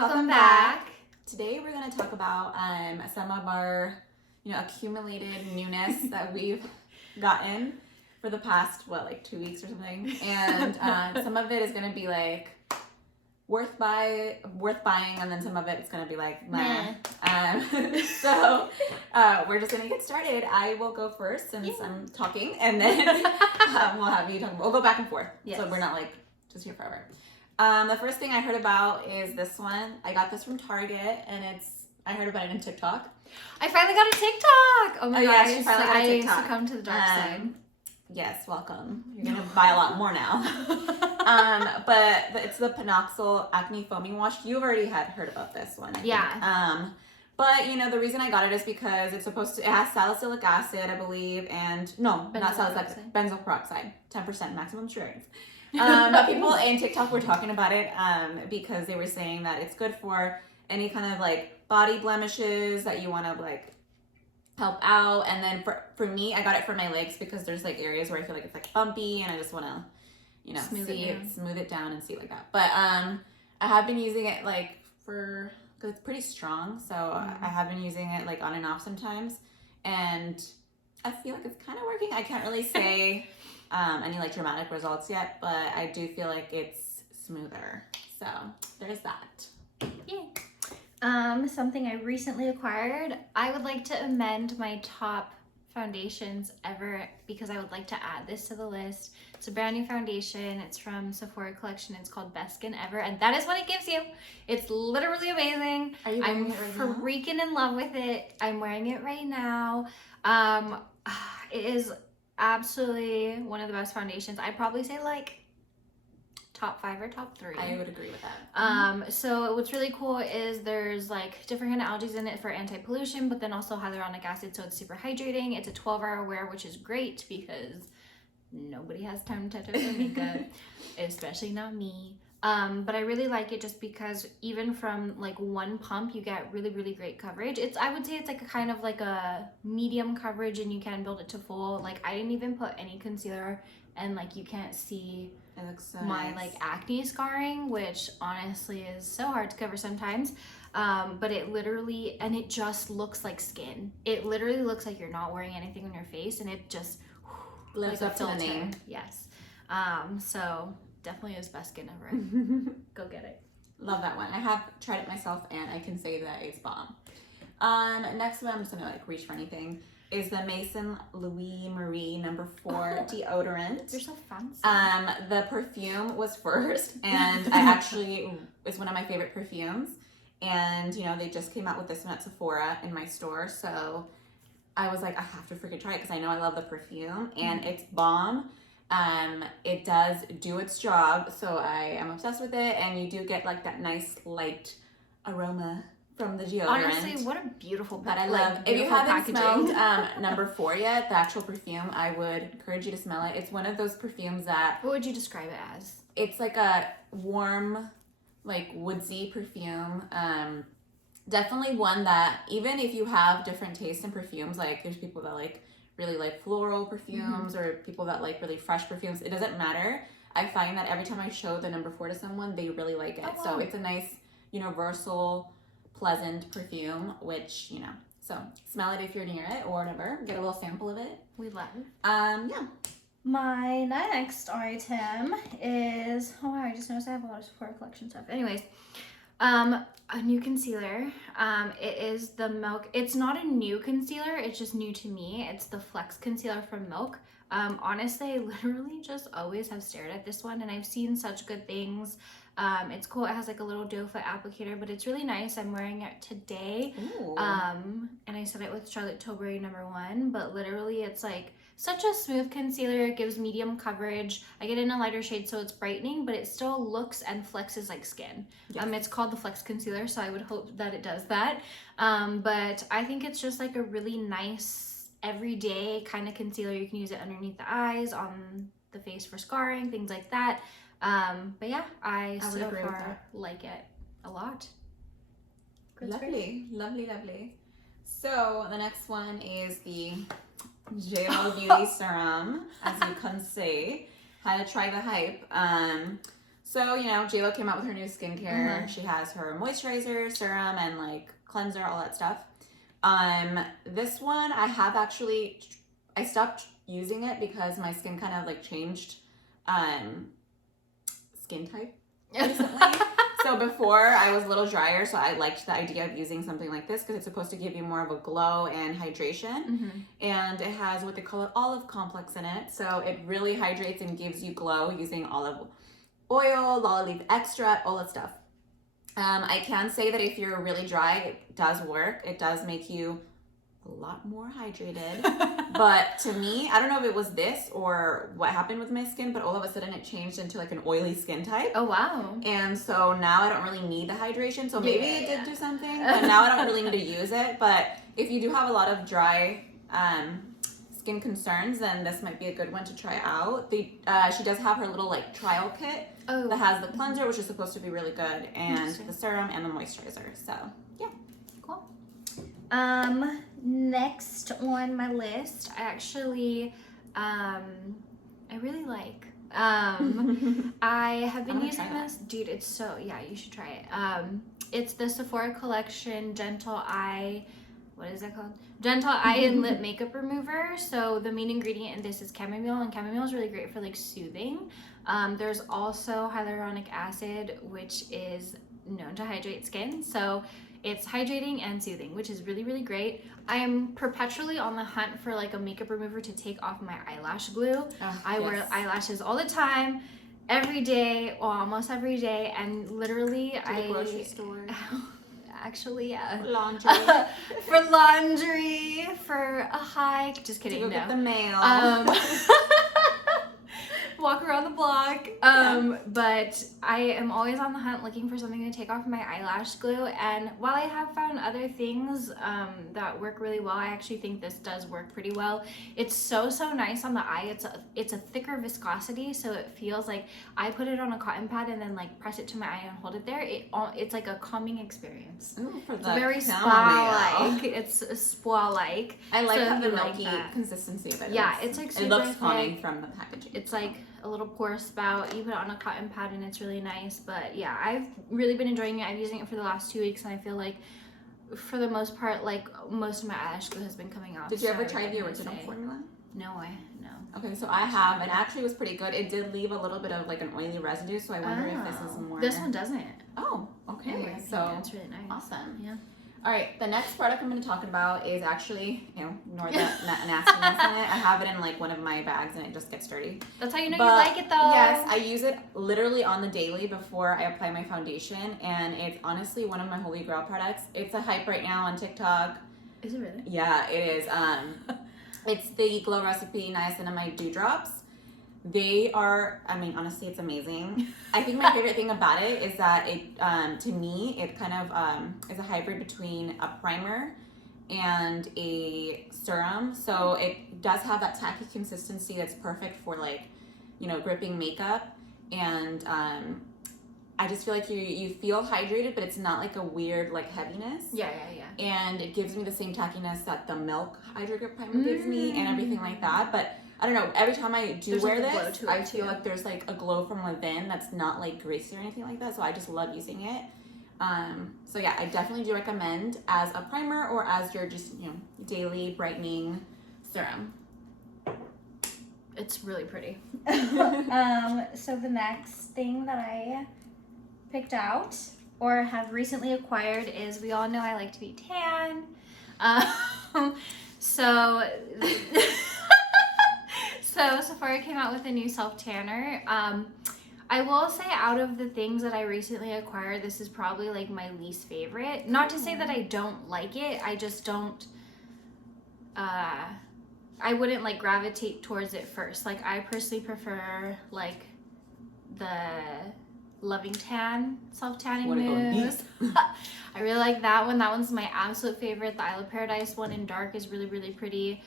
Welcome back. Today we're going to talk about some of our, accumulated newness that we've gotten for the past 2 weeks or something, and some of it is going to be like worth buying, and then some of it's going to be like meh. So we're just going to get started. I will go first since I'm talking, and then we'll have you talk. We'll go back and forth, so we're not just here forever. The first thing I heard about is this one. I got this from Target, and I heard about it on TikTok. I finally got a TikTok! Oh my gosh, she finally got a TikTok. I succumbed to the dark side. Yes, welcome. You're going to buy a lot more now. But it's the Penoxyl Acne Foaming Wash. You've already had heard about this one, I think. But, the reason I got it is because it has salicylic acid, I believe, and, not salicylic acid, benzoyl peroxide, 10% maximum strength. But people in TikTok were talking about it because they were saying that it's good for any kind of body blemishes that you want to help out. And then for me, I got it for my legs because there's areas where I feel like it's bumpy and I just want to smooth it down and see like that. But I have been using it because it's pretty strong, so I have been using it on and off sometimes, and I feel like it's kind of working. I can't really say any dramatic results yet, but I do feel like it's smoother. So there's that. Yeah. Something I recently acquired. I would like to amend my top foundations ever because I would like to add this to the list. It's a brand new foundation. It's from Sephora collection. It's called Best Skin Ever, and that is what it gives you. It's literally amazing. Are you wearing it right now? Freaking in love with it. I'm wearing it right now. It is absolutely one of the best foundations. I'd probably say top 5 or top 3. I would agree with that. So what's really cool is there's different kind of algae in it for anti-pollution, but then also hyaluronic acid, so it's super hydrating. It's a 12-hour wear, which is great because nobody has time to touch their makeup, especially not me. But I really like it just because even from one pump, you get really, really great coverage. I would say it's kind of a medium coverage, and you can build it to full. I didn't even put any concealer, and you can't see it looks so my nice. Acne scarring, which honestly is so hard to cover sometimes. But it just looks like skin. It literally looks like you're not wearing anything on your face, and it just lives up to the name. Yes. So definitely is Best Skin Ever. Go get it. Love that one. I have tried it myself, and I can say that it's bomb. Next one, I'm just gonna reach for anything, is the Maison Louis Marie No. 4 deodorant. You're so fancy. The perfume was first, and it's one of my favorite perfumes. And they just came out with this one at Sephora in my store, so I was like, I have to freaking try it because I know I love the perfume, and it's bomb. It does do its job, so I am obsessed with it, and you do get that nice light aroma from the deodorant. Honestly, what a beautiful that I love. If you haven't smelled No. 4 yet, the actual perfume, I would encourage you to smell it. It's one of those perfumes that... What would you describe it as? It's a warm, woodsy perfume. Definitely one that, even if you have different tastes in perfumes, there's people that really like floral perfumes, or people that like really fresh perfumes, it doesn't matter. I find that every time I show the No. 4 to someone, they really like it. Oh, wow. So it's a nice, universal, pleasant perfume, which, so smell it if you're near it or whatever. Get a little sample of it. We love it. Yeah. My next item is, I just noticed I have a lot of Sephora collection stuff. Anyways, a new concealer. It is the Milk. It's not a new concealer, it's just new to me. It's the Flex Concealer from Milk. Honestly, I literally just always have stared at this one, and I've seen such good things. It's cool. It has a little doe foot applicator, but it's really nice. I'm wearing it today. Ooh. And I said it with Charlotte Tilbury No. 1, but literally it's such a smooth concealer. It gives medium coverage. I get in a lighter shade, so it's brightening, but it still looks and flexes like skin. Yes. It's called the Flex Concealer, so I would hope that it does that. But I think it's just a really nice everyday kind of concealer. You can use it underneath the eyes, on the face for scarring, things like that. But yeah, I so far like it a lot. Lovely, lovely, lovely. So the next one is the Beauty Serum, as you can see. Had to try the hype. So, you know, JLo came out with her new skincare. She has her moisturizer, serum, and like cleanser, all that stuff. This one I have actually, I stopped using it because my skin kind of like changed skin type recently. So before I was a little drier, so I liked the idea of using something like this because it's supposed to give you more of a glow and hydration. And it has what they call olive complex in it. So it really hydrates and gives you glow using olive oil, olive leaf extract, all that stuff. I can say that if you're really dry, it does work. It does make you a lot more hydrated. But to me, I don't know if it was this or what happened with my skin, but all of a sudden it changed into like an oily skin type. Oh, wow. And so now I don't really need the hydration. So maybe it did do something, but now I don't really need to use it. But if you do have a lot of dry skin concerns, then this might be a good one to try out. She does have her little like trial kit that has the cleanser, which is supposed to be really good, and the serum and the moisturizer. So yeah. Cool. Next on my list, I actually, I really like. I have been using this, dude. It's so, yeah, you should try it. It's the Sephora collection Gentle Eye. What is it called? Gentle Eye and Lip Makeup Remover. So the main ingredient in this is chamomile, and chamomile is really great for like soothing. There's also hyaluronic acid, which is known to hydrate skin. So it's hydrating and soothing, which is really, really great. I am perpetually on the hunt for like a makeup remover to take off my eyelash glue. I wear eyelashes all the time, every day, or almost every day, and literally to the grocery store. Actually, yeah. Laundry. For laundry, for a hike. Just kidding, to go get the mail. Walk around the block. But I am always on the hunt looking for something to take off my eyelash glue. And while I have found other things that work really well, I actually think this does work pretty well. It's so nice on the eye. It's a thicker viscosity, so it feels like I put it on a cotton pad and then like press it to my eye and hold it there. It's like a calming experience. Ooh, for it's very spa-like. It's spa-like. I like so how the milky consistency of it. Yeah, it's like super it looks thick. calming from the packaging. It's like a little pore spout. You put it on a cotton pad and it's really nice. But yeah, I've really been enjoying it. I'm using it for the last 2 weeks, and I feel like for the most part, like most of my eyelash glue has been coming off. Did you ever try the original formula? No. Okay, so I have, and actually was pretty good. It did leave a little bit of like an oily residue, so I wonder if this is more. This one doesn't. Oh, okay. So it's really nice. Awesome. Yeah. All right, the next product I'm going to talk about is actually, ignore the nastiness in it. I have it in like one of my bags and it just gets dirty. That's how you know you like it though. Yes, I use it literally on the daily before I apply my foundation, and it's honestly one of my holy grail products. It's a hype right now on TikTok. Is it really? Yeah, it is. It's the Glow Recipe Niacinamide Dewdrops. They are, honestly, it's amazing. I think my favorite thing about it is that it, to me, it kind of is a hybrid between a primer and a serum. So it does have that tacky consistency that's perfect for like, gripping makeup. And I just feel like you feel hydrated, but it's not like a weird like heaviness. Yeah. And it gives me the same tackiness that the Milk Hydro Grip Primer gives me and everything like that. But I don't know, every time I do wear this, I feel like there's like a glow from within that's not like greasy or anything like that. So I just love using it. So yeah, I definitely do recommend as a primer or as your just, daily brightening serum. It's really pretty. So the next thing that I picked out or have recently acquired is, we all know I like to be tan. So Sephora came out with a new self tanner. I will say, out of the things that I recently acquired, this is probably like my least favorite. Not to say that I don't like it, I just don't, I wouldn't like gravitate towards it first. Like I personally prefer like the Loving Tan self-tanning mousse. I really like that one. That one's my absolute favorite. The Isle of Paradise one in dark is really, really pretty.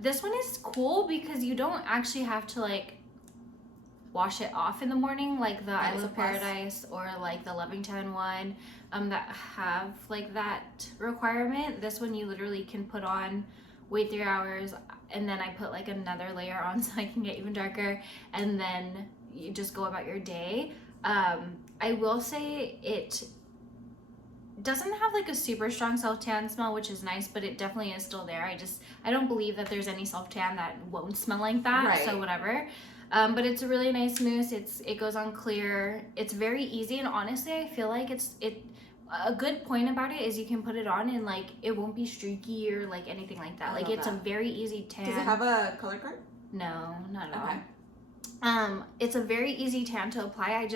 This one is cool because you don't actually have to like wash it off in the morning like the Isle of Paradise or like the Loving Tan one that have like that requirement. This one you literally can put on, wait 3 hours, and then I put like another layer on so I can get even darker, and then you just go about your day. I will say it doesn't have like a super strong self-tan smell, which is nice, but it definitely is still there. I don't believe that there's any self-tan that won't smell like that, right. So whatever. But it's a really nice mousse. It goes on clear. It's very easy, and honestly, I feel like a good point about it is you can put it on and like it won't be streaky or like anything like that. Like it's a very easy tan. Does it have a color card? No, not at all. It's a very easy tan to apply.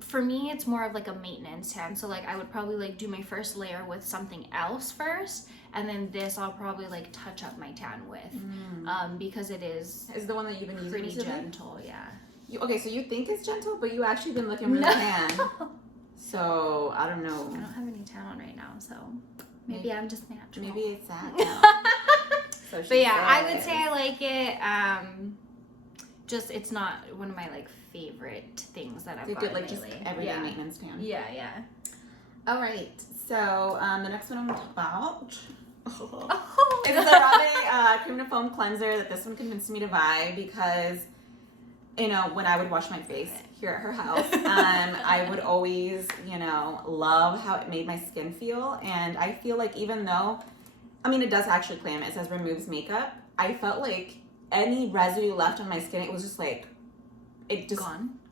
For me, it's more of like a maintenance tan. So like I would probably like do my first layer with something else first, and then this I'll probably like touch up my tan with, because it is the one that you've been using pretty recently? gentle. Yeah. Okay, so you think it's gentle, but you actually been looking really tan. So I don't know. I don't have any tan on right now, so maybe I'm just natural. Maybe it's that. So but yeah, I would say I like it. Just it's not one of my like favorite things that I've gotten like lately. Just everyday maintenance tan. Yeah. All right, so the next one I'm going to talk about is the Hydrate Cream to Foam Cleanser that this one convinced me to buy because, you know, when I would wash my face here at her house, I would always, you know, love how it made my skin feel. And I feel like even though, I mean, it does actually claim it says removes makeup, I felt like any residue left on my skin, it was just like, it just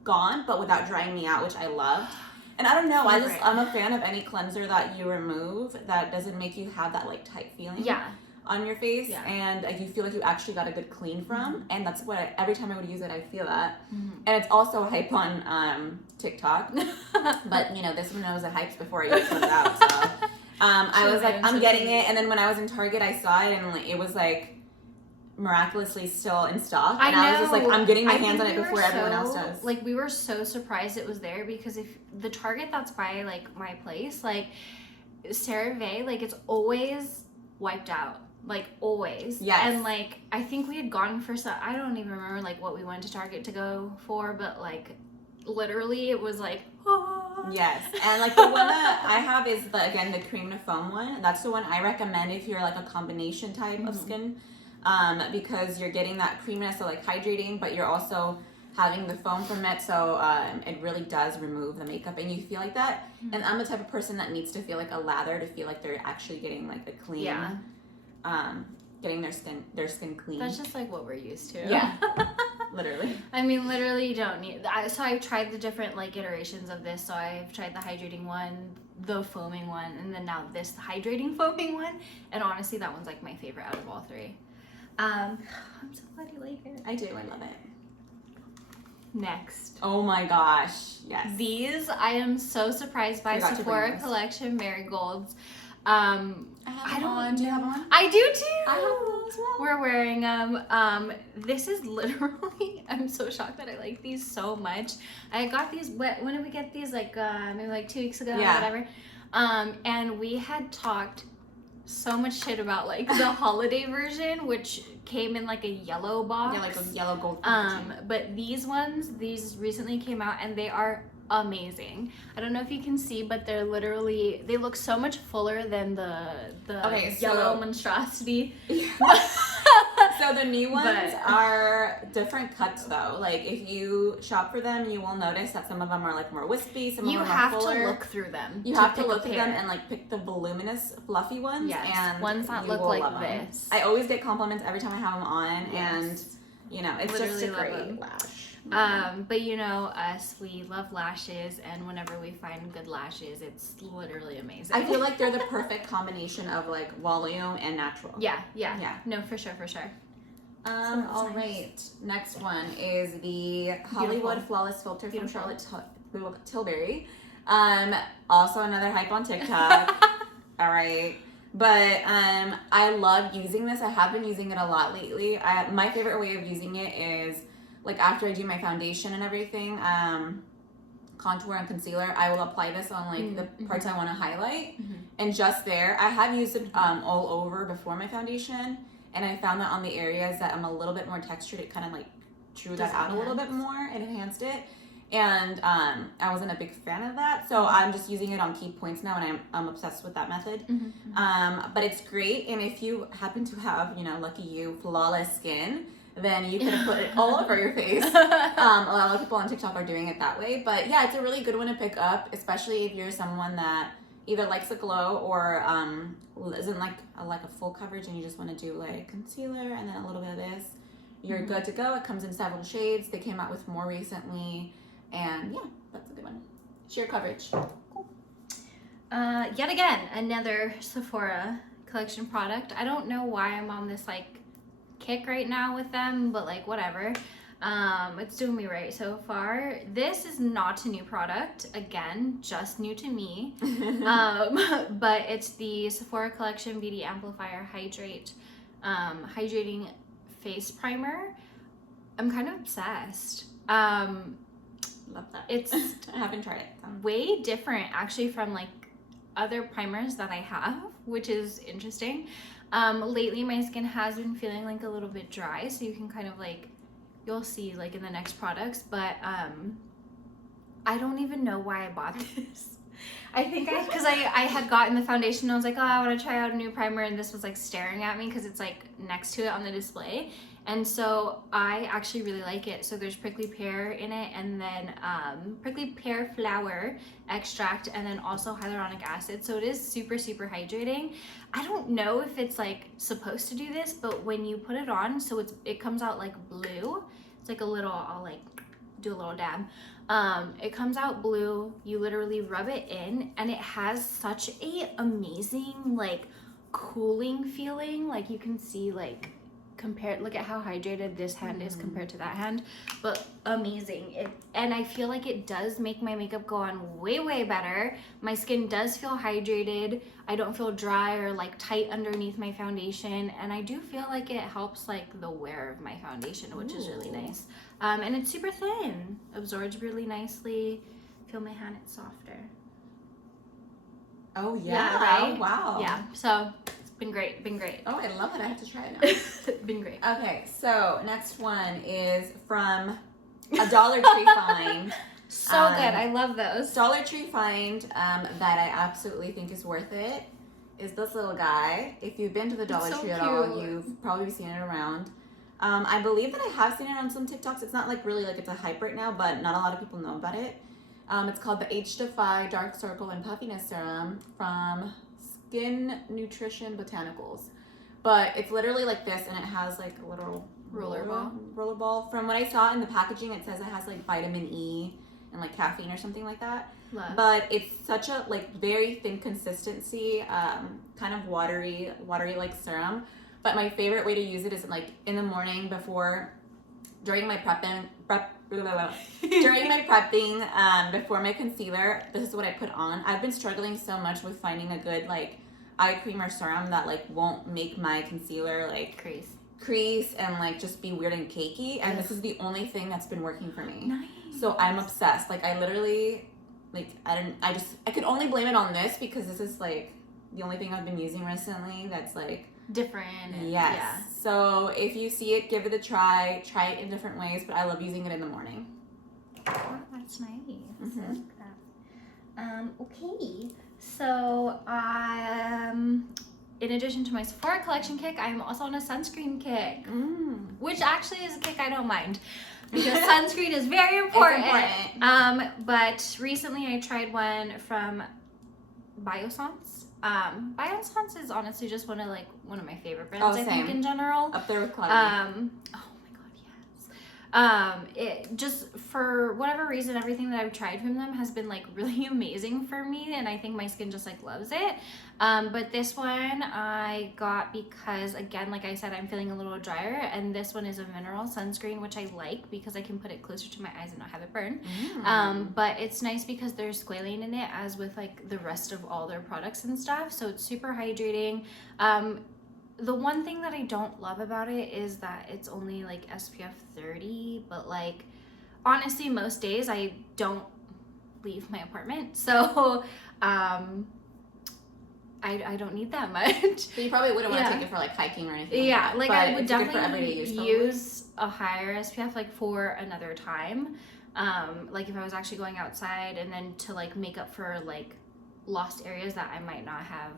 gone, but without drying me out, which I loved. And I don't know, I'm a fan of any cleanser that you remove that doesn't make you have that like tight feeling on your face, and you feel like you actually got a good clean from, and that's what every time I would use it, I feel that. And it's also hype on TikTok, but you know, this one knows the hypes before I even put it out, so I was like, I'm getting it, and then when I was in Target, I saw it, and like, it was like miraculously still in stock, and I was just like, I'm getting my hands on it before everyone else does. Like, we were so surprised it was there, because if the Target that's by like my place, like CeraVe, like it's always wiped out, like always. And like I think we had gone for some, I don't even remember like what we went to Target to go for, but like literally it was like Yes, and like the one that I have is the cream to foam one. That's the one I recommend if you're like a combination type of skin. Because you're getting that creaminess of like hydrating, but you're also having the foam from it, so it really does remove the makeup, and you feel like that. And I'm the type of person that needs to feel like a lather to feel like they're actually getting like a clean, getting their skin clean. That's just like what we're used to. Yeah, literally. I mean, literally, you don't need. So I've tried the different like iterations of this. So I've tried the hydrating one, the foaming one, and then now this hydrating foaming one. And honestly, that one's like my favorite out of all three. I'm so glad you like it. I do. I love it. Next. Oh my gosh. Yes. These I am so surprised by. Sephora collection Marigolds. I don't. Do you have one? I do too. I have one as well. We're wearing them. This is literally. I'm so shocked that I like these so much. I got these. When did we get these? Like maybe like 2 weeks ago or whatever. And we had talked so much shit about like the holiday version, which came in like a yellow box. Yeah, like a yellow gold. But these recently came out, and they are amazing. I don't know if you can see, but they look so much fuller than the yellow monstrosity. So the new ones are different cuts though. Like if you shop for them, you will notice that some of them are like more wispy, some of them are fuller. You have to look through them. You have to look at them and like pick the voluminous, fluffy ones. Yes, and ones that look like this. I always get compliments every time I have them on, and you know, it's literally just a great lash. But you know us, we love lashes, and whenever we find good lashes, it's literally amazing. I feel like they're the perfect combination of like volume and natural. Yeah. No, for sure. All right. Next one is the Hollywood Flawless Filter from Charlotte Tilbury. Also another hype on TikTok. All right. But I love using this. I have been using it a lot lately. My favorite way of using it is like after I do my foundation and everything, contour and concealer, I will apply this on like the parts I want to highlight. And just there, I have used it all over before my foundation. And I found that on the areas that I'm a little bit more textured, it kind of like drew that out a little bit more. It enhanced it. And I wasn't a big fan of that. So I'm just using it on key points now, and I'm obsessed with that method. But it's great. And if you happen to have, you know, lucky you, flawless skin, then you could put it all over your face. A lot of people on TikTok are doing it that way. But yeah, it's a really good one to pick up, especially if you're someone that either likes a glow or isn't like a full coverage and you just want to do like concealer and then a little bit of this. You're good to go. It comes in several shades. They came out with more recently. And yeah, that's a good one. Sheer coverage. Cool. Yet again, another Sephora collection product. I don't know why I'm on this like kick right now with them, but like whatever. It's doing me right so far. This is not a new product. Again, just new to me. But it's the Sephora Collection Beauty Amplifier Hydrate Hydrating Face Primer. I'm kind of obsessed. Love that. It's I haven't tried it. So. Way different actually from like other primers that I have, which is interesting. Lately my skin has been feeling like a little bit dry, so you can kind of like, you'll see like in the next products, but I don't even know why I bought this. I think because I had gotten the foundation and I was like, oh, I want to try out a new primer, and this was like staring at me because it's like next to it on the display. And so I actually really like it. So there's prickly pear in it, and then prickly pear flower extract, and then also hyaluronic acid. So it is super, super hydrating. I don't know if it's like supposed to do this, but when you put it on, so it comes out like blue. It's like a little, I'll like do a little dab. It comes out blue. You literally rub it in, and it has such a amazing like cooling feeling. Like you can see like look at how hydrated this hand is compared to that hand, but amazing. And I feel like it does make my makeup go on way, way better. My skin does feel hydrated. I don't feel dry or like tight underneath my foundation, and I do feel like it helps like the wear of my foundation, which is really nice. And it's super thin, absorbs really nicely. Feel my hand, it's softer. Oh yeah, yeah, right? Wow. Yeah, so been great. Oh, I love it. I have to try it now. Been great. Okay, so next one is from a Dollar Tree find. So good. I love those. Dollar Tree find that I absolutely think is worth it is this little guy. If you've been to the Dollar Tree at all, you've probably seen it around. I believe that I have seen it on some TikToks. It's not like really like it's a hype right now, but not a lot of people know about it. It's called the Age Defy Dark Circle and Puffiness Serum from Skin Nutrition Botanicals. But it's literally like this, and it has like a little roller ball. From what I saw in the packaging, it says it has like vitamin E and like caffeine or something like that. Love. But it's such a like very thin consistency, kind of watery like serum. But my favorite way to use it is like in the morning during my prepping before my concealer. This is what I put on. I've been struggling so much with finding a good like eye cream or serum that like won't make my concealer like crease and like just be weird and cakey, and this is the only thing that's been working for me. Nice. So I'm obsessed. Like I literally like I could only blame it on this because this is like the only thing I've been using recently that's like different. Yes. Yeah. So if you see it, give it a try. Try it in different ways, but I love using it in the morning. Oh, that's nice. I like that. Okay. So in addition to my Sephora collection kick, I'm also on a sunscreen kick, which actually is a kick I don't mind because sunscreen is very important. It's important. But recently I tried one from Biossance. Biossance is honestly just one of my favorite brands. I think in general. Up there with Claudia. Oh my god, yes. It just, for whatever reason, everything that I've tried from them has been like really amazing for me, and I think my skin just like loves it. But this one I got because, again, like I said, I'm feeling a little drier, and this one is a mineral sunscreen, which I like because I can put it closer to my eyes and not have it burn. But it's nice because there's squalene in it, as with like the rest of all their products and stuff, so it's super hydrating. The one thing that I don't love about it is that it's only like SPF 30, but like honestly most days I don't leave my apartment, so I don't need that much. So you probably wouldn't want to take it for like hiking or anything. Yeah, like I that, would definitely use a higher SPF like for another time. Like if I was actually going outside, and then to like make up for like lost areas that I might not have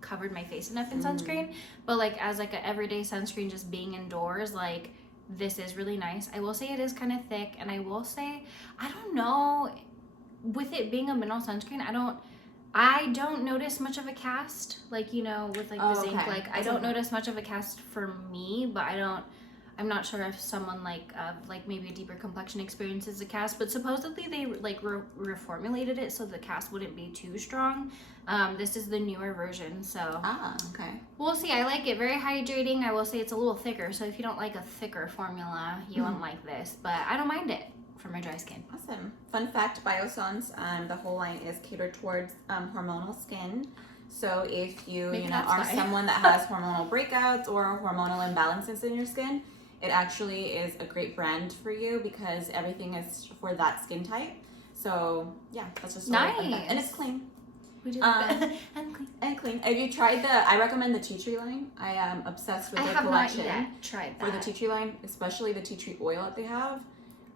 covered my face enough in sunscreen. But like as like an everyday sunscreen, just being indoors, like this is really nice. I will say it is kind of thick, and I will say, I don't know, with it being a mineral sunscreen, I don't notice much of a cast, like, you know, with like the zinc. Okay. Like, I don't notice much of a cast for me, but I'm not sure if someone like maybe a deeper complexion experiences a cast, but supposedly they like reformulated it so the cast wouldn't be too strong. This is the newer version, so okay. We'll see. I like it. Very hydrating. I will say it's a little thicker, so if you don't like a thicker formula, you won't like this, but I don't mind it for my dry skin. Awesome. Fun fact, Biossance, the whole line is catered towards hormonal skin. So if you are someone that has hormonal breakouts or hormonal imbalances in your skin, it actually is a great brand for you because everything is for that skin type. So yeah, that's just nice. And it's clean. We do and clean. And clean. Have you tried I recommend the tea tree line. I am obsessed with their collection. I have not yet tried that. For the tea tree line, especially the tea tree oil that they have.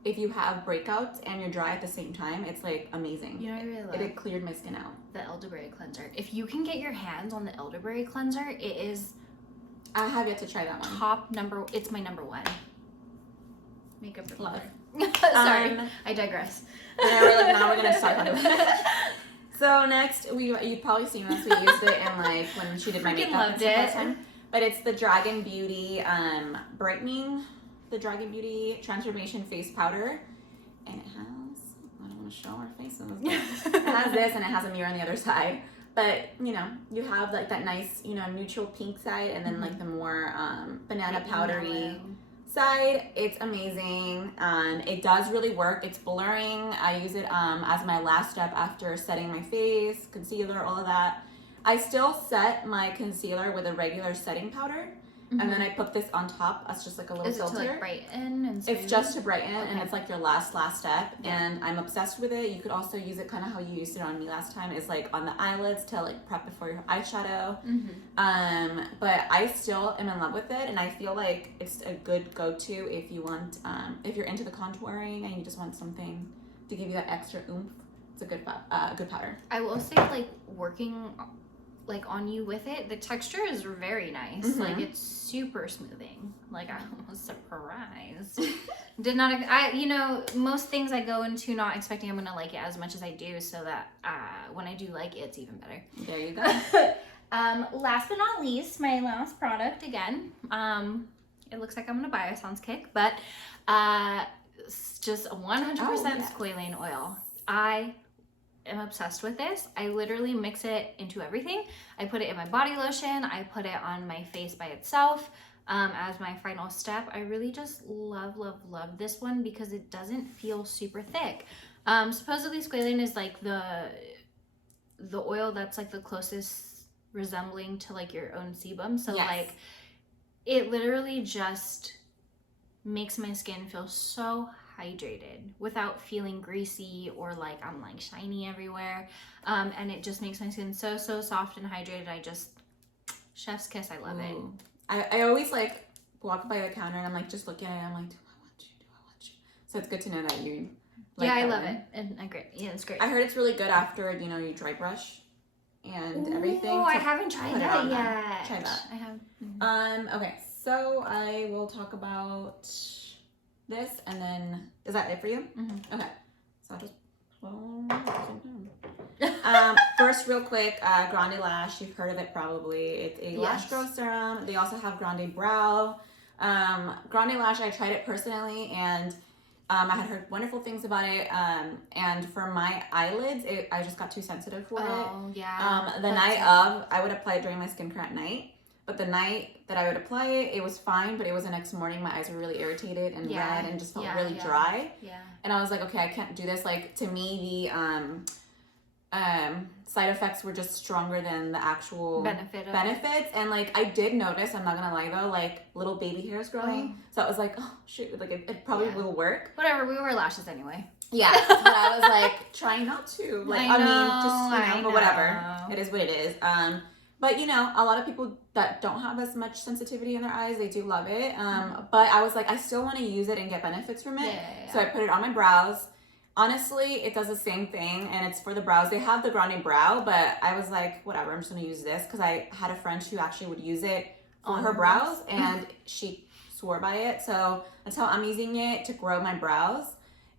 If you have breakouts and you're dry at the same time, it's like amazing. You know, I really love it cleared my skin out. The elderberry cleanser. If you can get your hands on the elderberry cleanser, it is. I have yet to try that one. It's my number one. Makeup love. Sorry, I digress. Now we're gonna start. So next, you've probably seen this. We used it in like when she did my makeup loved it. last time. But it's the Dragon Beauty brightening. The Dragon Beauty Transformation Face Powder. And it has, I don't want to show our faces. It has this and it has a mirror on the other side. But, you know, you have like that nice, you know, neutral pink side and then like the more banana powdery side. It's amazing. It does really work. It's blurring. I use it as my last step after setting my face, concealer, all of that. I still set my concealer with a regular setting powder. And then I put this on top as just like a little filter. Is it to like brighten and smooth? It's just to brighten, and it's like your last step. Yeah. And I'm obsessed with it. You could also use it kind of how you used it on me last time. It's like on the eyelids to like prep before your eyeshadow. But I still am in love with it, and I feel like it's a good go-to if you want, if you're into the contouring and you just want something to give you that extra oomph. It's a good powder. I will say, like, working like on you with it, the texture is very nice. Like, it's super smoothing. Like, I was surprised. Did not, you know, most things I go into not expecting I'm gonna like it as much as I do, so that when I do like it, it's even better. There you go. Last but not least, my last product again. It looks like I'm gonna buy a Sans kick, but it's just 100% Squalene Oil. I am obsessed with this. I literally mix it into everything. I put it in my body lotion. I put it on my face by itself as my final step. I really just love this one because it doesn't feel super thick. Supposedly Squalene is like the oil that's like the closest resembling to like your own sebum. So like it literally just makes my skin feel so hydrated without feeling greasy or like I'm like shiny everywhere, and it just makes my skin so soft and hydrated. I just, chef's kiss. I love it. I always like walk by the counter and I'm like just looking at it. I'm like, do I want you? So it's good to know that you like I love it, and I agree. Yeah, it's great. I heard it's really good after, you know, you dry brush and everything. Oh, I haven't tried that yet. Try that. I have. Okay, so I will talk about this, and then is that it for you? Okay, so I'll just first, real quick, Grande Lash. You've heard of it probably. It's a lash growth serum. They also have Grande Brow. Grande Lash, I tried it personally, and I had heard wonderful things about it. And for my eyelids, I just got too sensitive for it. Oh yeah. The night of, I would apply it during my skincare at night. But the night that I would apply it, it was fine. But it was the next morning, my eyes were really irritated and red and just felt really dry. Yeah. And I was like, okay, I can't do this. Like, to me, the side effects were just stronger than the actual benefits. And like, I did notice, I'm not gonna lie though, like little baby hairs growing. So I was like, oh shoot, like it probably will work. Whatever, we wear lashes anyway. Yeah, but I was like trying not to. Like, I mean, but whatever. It is what it is. But you know, a lot of people that don't have as much sensitivity in their eyes, they do love it. But I was like, I still want to use it and get benefits from it. So I put it on my brows. Honestly, it does the same thing, and it's for the brows. They have the Grande Brow, but I was like, whatever, I'm just going to use this because I had a friend who actually would use it on her brows, and she swore by it. So that's how I'm using it to grow my brows.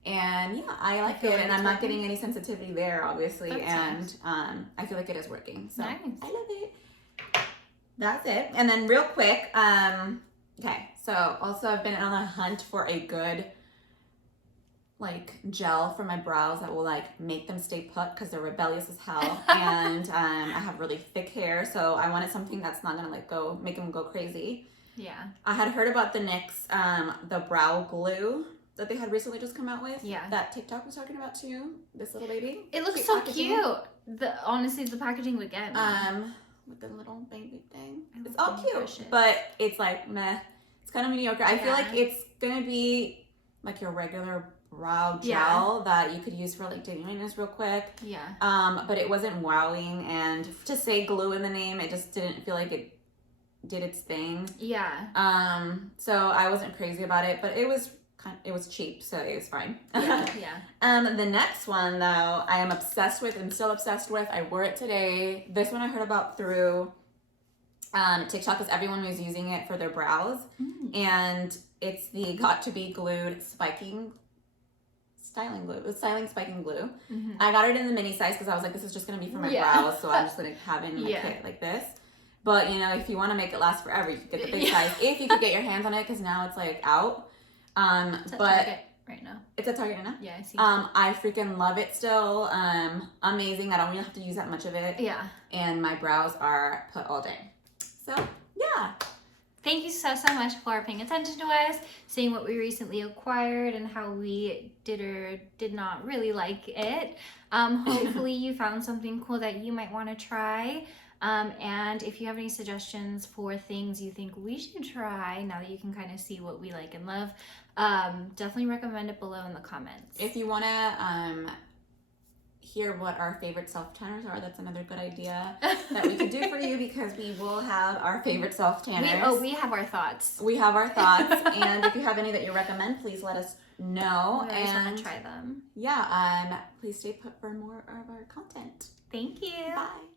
And yeah, I like it, and I'm not getting any sensitivity there, obviously. That's nice. I feel like it is working. So nice. I love it. That's it. And then real quick, okay, so also I've been on a hunt for a good like gel for my brows that will like make them stay put because they're rebellious as hell. And I have really thick hair, so I wanted something that's not gonna like make them go crazy. Yeah. I had heard about the NYX the brow glue that they had recently just come out with. Yeah. That TikTok was talking about too. This little baby. It looks so cute. Honestly, the packaging would get me. With the little baby thing. It's all cute, but it's like meh. It's kind of mediocre. I feel like it's gonna be like your regular brow gel that you could use for like daily maintenance real quick. Yeah. But it wasn't wowing, and to say glue in the name, it just didn't feel like it did its thing. Yeah. So I wasn't crazy about it, but it was cheap, so it was fine. Yeah. The next one though, I am obsessed with. I'm still obsessed with. I wore it today. This one I heard about through TikTok because everyone was using it for their brows, and it's the Got to Be Glued styling glue. It's styling spiking glue. I got it in the mini size because I was like, this is just gonna be for my brows, so I'm just gonna have it in my kit like this. But you know, if you want to make it last forever, you could get the big size if you could get your hands on it, because now it's like out. It's at Target right now. It's at Target right now? Yeah, I see. I freaking love it still. Amazing. I don't really have to use that much of it. Yeah. And my brows are put all day. So, yeah. Thank you so much for paying attention to us, seeing what we recently acquired and how we did or did not really like it. Hopefully you found something cool that you might want to try. And if you have any suggestions for things you think we should try, now that you can kind of see what we like and love, definitely recommend it below in the comments. If you want to hear what our favorite self-tanners are, that's another good idea that we could do for you, because we will have our favorite self-tanners. We have our thoughts. We have our thoughts. And if you have any that you recommend, please let us know. I always want to try them. Yeah, please stay put for more of our content. Thank you. Bye.